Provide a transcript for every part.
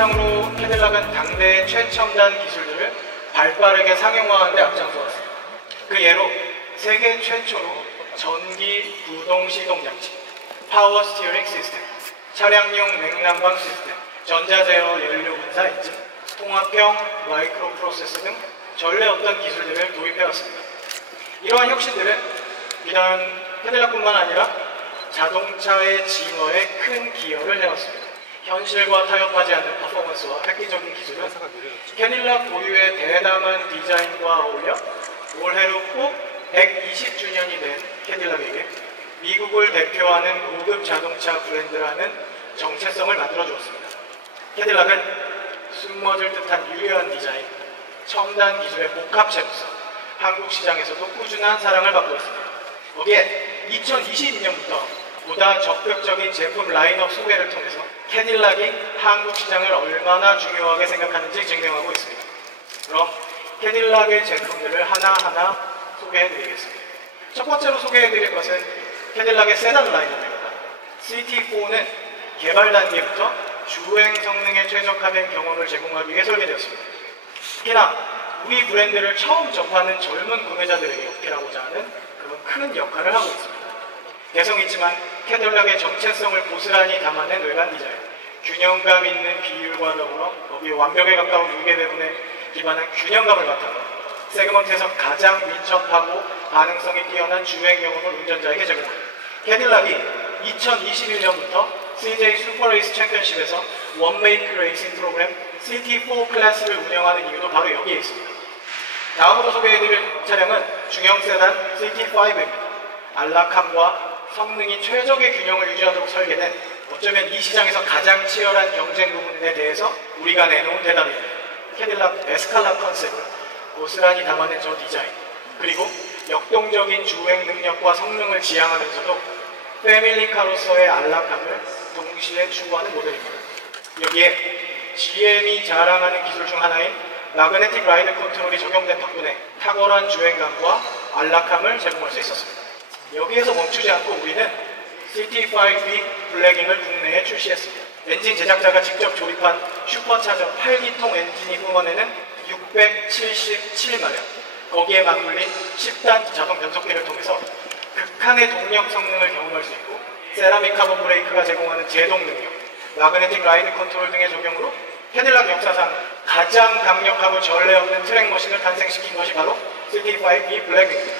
바탕으로 캐딜락은 당대의 최첨단 기술들을 발빠르게 상용화하는 데 앞장서왔습니다. 그 예로 세계 최초로 전기 구동 시동 장치, 파워 스티어링 시스템, 차량용 냉난방 시스템, 전자제어 연료 분사 엔진, 통합형 마이크로 프로세서 등 전례 없던 기술들을 도입해왔습니다. 이러한 혁신들은 비단 캐딜락뿐만 아니라 자동차의 진화에 큰 기여를 해왔습니다. 현실과 타협하지 않는 퍼포먼스와 획기적인 기술은 캐딜락 고유의 대담한 디자인과 어울려 올해로 꼭 120주년이 된 캐딜락에게 미국을 대표하는 고급 자동차 브랜드라는 정체성을 만들어주었습니다. 캐딜락은 숨머질 듯한 유려한 디자인, 첨단 기술의 복합체로서 한국 시장에서도 꾸준한 사랑을 받고 있습니다. 거기에 2022년부터 보다 적극적인 제품 라인업 소개를 통해서 캐딜락이 한국 시장을 얼마나 중요하게 생각하는지 증명하고 있습니다. 그럼 캐딜락의 제품들을 하나하나 소개해드리겠습니다. 첫 번째로 소개해드릴 것은 캐딜락의 세단 라인업입니다. CT4는 개발 단계부터 주행 성능에 최적화된 경험을 제공하기 위해 설계되었습니다. 특히나 우리 브랜드를 처음 접하는 젊은 구매자들에게 어필하고자 하는 그런 큰 역할을 하고 있습니다. 개성 있지만 캐딜락의 정체성을 고스란히 담아낸 외관 디자인, 균형감 있는 비율과 더불어 거기에 완벽에 가까운 무게 배분에 기반한 균형감을 바탕으로 세그먼트에서 가장 민첩하고 반응성이 뛰어난 주행 경험을 운전자에게 제공합니다. 캐딜락이 2021년부터 CJ 슈퍼레이스 챔피언십에서 원메이크 레이싱 프로그램 CT4 클래스를 운영하는 이유도 바로 여기에 있습니다. 다음으로 소개해드릴 차량은 중형 세단 CT5입니다. 안락함과 성능이 최적의 균형을 유지하도록 설계된 어쩌면 이 시장에서 가장 치열한 경쟁 부분에 대해서 우리가 내놓은 대답입니다. 캐딜락 에스칼라 컨셉을 고스란히 담아낸 저 디자인, 그리고 역동적인 주행 능력과 성능을 지향하면서도 패밀리카로서의 안락함을 동시에 추구하는 모델입니다. 여기에 GM이 자랑하는 기술 중 하나인 마그네틱 라이드 컨트롤이 적용된 덕분에 탁월한 주행감과 안락함을 제공할 수 있었습니다. 여기에서 멈추지 않고 우리는 CT5B 블랙잉을 국내에 출시했습니다. 엔진 제작자가 직접 조립한 슈퍼차저 8기통 엔진이 뿜어내는 677마력, 거기에 맞물린 10단 자동 변속기를 통해서 극한의 동력 성능을 경험할 수 있고, 세라믹 카본 브레이크가 제공하는 제동 능력, 마그네틱 라이드 컨트롤 등의 적용으로 캐딜락 역사상 가장 강력하고 전례 없는 트랙 머신을 탄생시킨 것이 바로 CT5B 블랙입니다.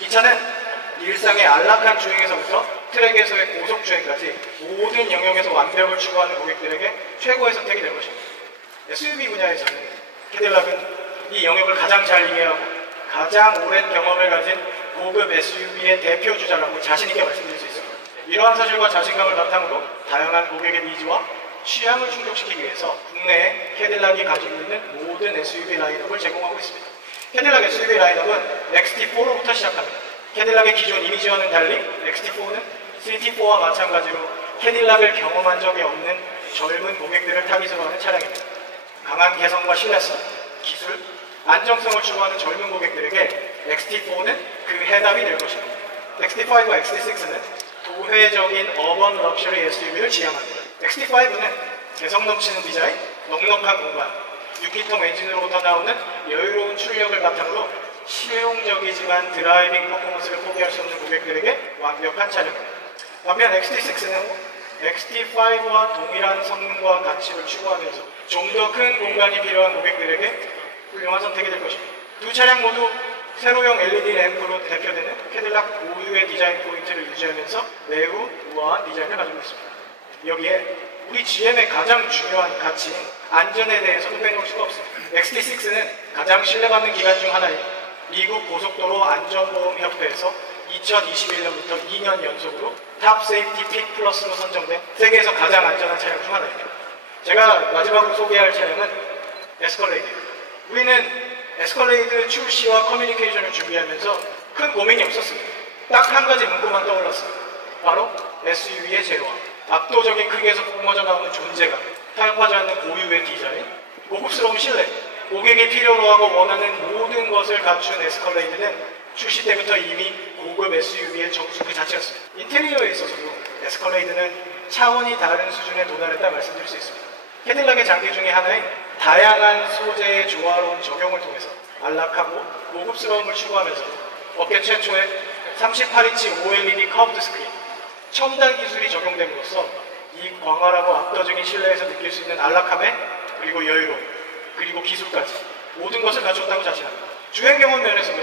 이 차는 일상의 안락한 주행에서부터 트랙에서의 고속 주행까지 모든 영역에서 완벽을 추구하는 고객들에게 최고의 선택이 될 것입니다. SUV 분야에서는 캐딜락은 이 영역을 가장 잘 이해하고 가장 오랜 경험을 가진 고급 SUV의 대표 주자라고 자신있게 말씀드릴 수 있습니다. 이러한 사실과 자신감을 바탕으로 다양한 고객의 니즈와 취향을 충족시키기 위해서 국내에 캐딜락이 가지고 있는 모든 SUV 라인업을 제공하고 있습니다. 캐딜락 SUV 라인업은 XT4로부터 시작합니다. 캐딜락의 기존 이미지와는 달리 XT4는 CT4와 마찬가지로 캐딜락을 경험한 적이 없는 젊은 고객들을 타깃으로 하는 차량입니다. 강한 개성과 신뢰성, 기술, 안정성을 추구하는 젊은 고객들에게 XT4는 그 해답이 될 것입니다. XT5와 XT6는 도회적인 어번 럭셔리 SUV를 지향합니다. XT5는 개성 넘치는 디자인, 넉넉한 공간, 6기통 엔진으로부터 나오는 여유로운 출력을 바탕으로 실용적이지만 드라이빙 퍼포먼스를 포기할 수 없는 고객들에게 완벽한 차량입니다. 반면 XT6는 XT5와 동일한 성능과 가치를 추구하면서 좀 더 큰 공간이 필요한 고객들에게 훌륭한 선택이 될 것입니다. 두 차량 모두 세로형 LED 램프로 대표되는 캐딜락 고유의 디자인 포인트를 유지하면서 매우 우아한 디자인을 가지고 있습니다. 여기에 우리 GM의 가장 중요한 가치인 안전에 대해서도 빼놓을 수가 없습니다. XT6는 가장 신뢰받는 기관 중 하나인 미국 고속도로 안전보험협회에서 2021년부터 2년 연속으로 탑 세이프티 픽 플러스로 선정된 세계에서 가장 안전한 차량 중 하나입니다. 제가 마지막으로 소개할 차량은 에스컬레이드입니다. 우리는 에스컬레이드 출시와 커뮤니케이션을 준비하면서 큰 고민이 없었습니다. 딱 한 가지 문구만 떠올랐습니다. 바로 SUV의 제로화, 압도적인 크기에서 뿜어져 나오는 존재감, 타협하지 않는 고유의 디자인, 고급스러운 실내, 고객이 필요로 하고 원하는 모든 것을 갖춘 에스컬레이드는 출시 때부터 이미 고급 SUV의 정수 그 자체였습니다. 인테리어에 있어서도 에스컬레이드는 차원이 다른 수준에 도달했다 말씀드릴 수 있습니다. 캐딜락의 장기 중에 하나인 다양한 소재의 조화로운 적용을 통해서 안락하고 고급스러움을 추구하면서 업계 최초의 38인치 OLED 커브드 스크린, 첨단 기술이 적용됨으로써 이 광활하고 압도적인 실내에서 느낄 수 있는 안락함에 그리고 여유로움, 그리고 기술까지 모든 것을 갖췄다고 자신합니다. 주행 경험 면에서도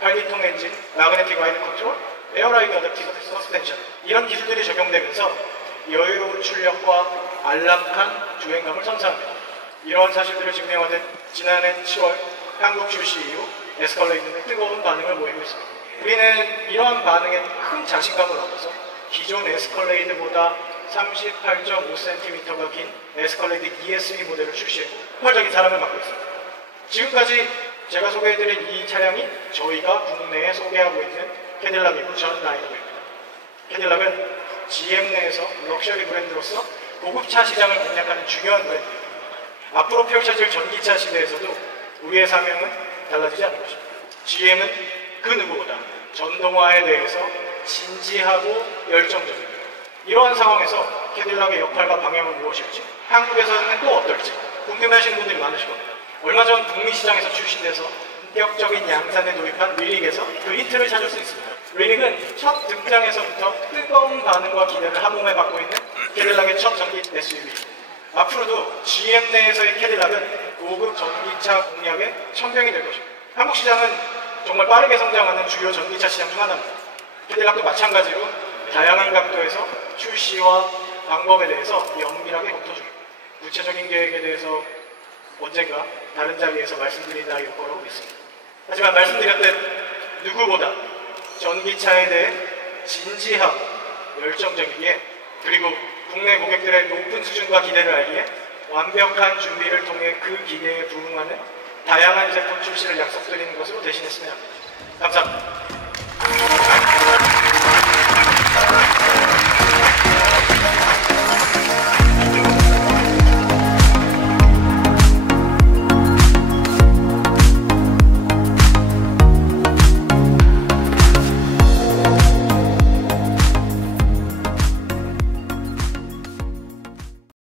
8기통 엔진, 마그네틱 라이드 컨트롤, 에어라이드 어댑티브 서스펜션 이런 기술들이 적용되면서 여유로운 출력과 안락한 주행감을 선사합니다. 이러한 사실들을 증명하듯 지난해 10월 한국 출시 이후 에스컬레이드는 뜨거운 반응을 보이고 있습니다. 우리는 이러한 반응에 큰 자신감을 얻어서 기존 에스컬레이드보다 38.5cm가 긴 에스컬레이드 ESV 모델을 출시했고 폭발적인 사랑을 받고 있습니다. 지금까지 제가 소개해드린 이 차량이 저희가 국내에 소개하고 있는 캐딜락이고 전 라인업입니다. 캐딜락은 GM 내에서 럭셔리 브랜드로서 고급차 시장을 공략하는 중요한 브랜드입니다. 앞으로 펼쳐질 전기차 시대에서도 우리의 사명은 달라지지 않을 것입니다. GM은 그 누구보다 전동화에 대해서 진지하고 열정적입니다. 이러한 상황에서 캐딜락의 역할과 방향은 무엇일지, 한국에서는 또 어떨지 궁금해하시는 분들이 많으실 겁니다. 얼마 전 북미 시장에서 출시돼서 본격적인 양산에 돌입한 리닉에서 그 힌트를 찾을 수 있습니다. 리닉은 첫 등장에서부터 뜨거운 반응과 기대를 한몸에 받고 있는 캐딜락의 첫 전기 SUV입니다. 앞으로도 GM 내에서의 캐딜락은 고급 전기차 공략의 천병이 될 것입니다. 한국 시장은 정말 빠르게 성장하는 주요 전기차 시장 중 하나입니다. 캐딜락도 마찬가지로 다양한 각도에서 출시와 방법에 대해서 면밀하게 검토 중입니다. 구체적인 계획에 대해서 언젠가 다른 자리에서 말씀드린다 할 거라고 믿습니다. 하지만 말씀드렸듯 누구보다 전기차에 대해 진지하고 열정적이기에 그리고 국내 고객들의 높은 수준과 기대를 알기에 완벽한 준비를 통해 그 기대에 부응하는 다양한 제품 출시를 약속드리는 것으로 대신했으면 합니다. 감사합니다.